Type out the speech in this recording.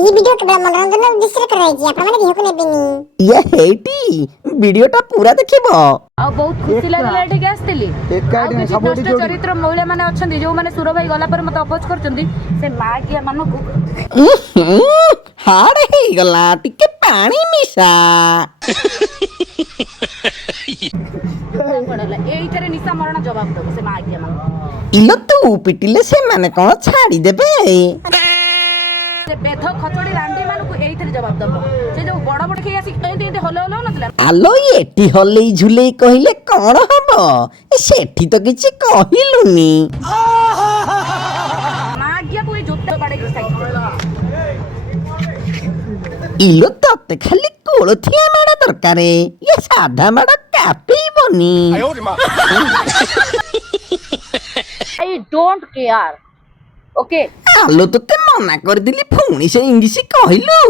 ଏହି ଭିଡିଓ କେବଳ ମନୋରଞ୍ଜନ ଉଦ୍ଦେଶ୍ୟରେ କରାଯାଇଛି। ଆପଣମାନେ ଦେହକୁ ନେବେନି। ये हेटी वीडियोटा पूरा देखिबो। आ बहुत खुशी लागला एठी आस्तिली। आ किछि दुष्ट चरित्र महिला माने अछंती जो माने सुर भाई गला पर मते अपोज करचंती से मागिया मानको हाड़ हे गला टिके पानी मिसा पड़ला एइटारे निसामहारण जवाब दबो से मागिया मानको। इलो तू पिटिले से माने कोन छाड़ी देबे से बेथ खचड़ी रांडी मानको एइटारे जवाब दबो। से जो बड़ बड़ के आसी एते एते हलो हलो नतला आलो एटी हलेई झुलेई कहिले कोन हबो सेठी तो किछि कहिलुनी मागिया कोई जुत्ते बाड़े के साइड इलो तते खाली कोळथिया माडा दरकारे ये साधा माडा कापेइबनी। आई डोंट केयर ओके आलो तते मना कर दिली फुणी से इंग्लिश कहिलु